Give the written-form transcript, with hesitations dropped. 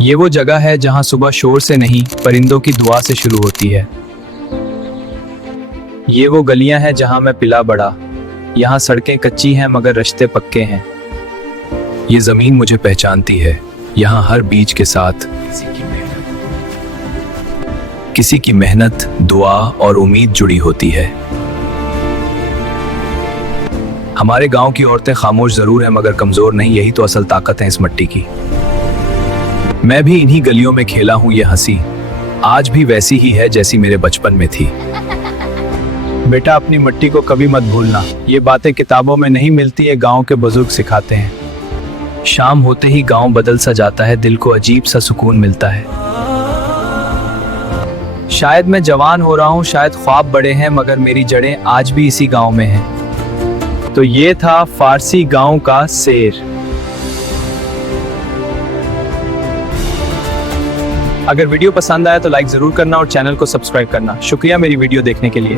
ये वो जगह है जहां सुबह शोर से नहीं, परिंदों की दुआ से शुरू होती है। ये वो गलियां हैं जहां मैं पिला बड़ा। यहाँ सड़कें कच्ची हैं मगर रास्ते पक्के हैं। ये जमीन मुझे पहचानती है। यहाँ हर बीज के साथ किसी की मेहनत, दुआ और उम्मीद जुड़ी होती है। हमारे गांव की औरतें खामोश जरूर हैं मगर कमजोर नहीं। यही तो असल ताकत है इस मिट्टी की। मैं भी इन्हीं गलियों में खेला हूं। ये हंसी आज भी वैसी ही है जैसी मेरे बचपन में थी। बेटा, अपनी मिट्टी को कभी मत भूलना। ये बातें किताबों में नहीं मिलती, ये गांव के बुजुर्ग सिखाते हैं। शाम होते ही गांव बदल सा जाता है, दिल को अजीब सा सुकून मिलता है। शायद मैं जवान हो रहा हूँ, शायद ख्वाब बड़े हैं, मगर मेरी जड़ें आज भी इसी गांव में हैं। तो ये था फारसी गांव का शेर। अगर वीडियो पसंद आया तो लाइक जरूर करना और चैनल को सब्सक्राइब करना। शुक्रिया मेरी वीडियो देखने के लिए।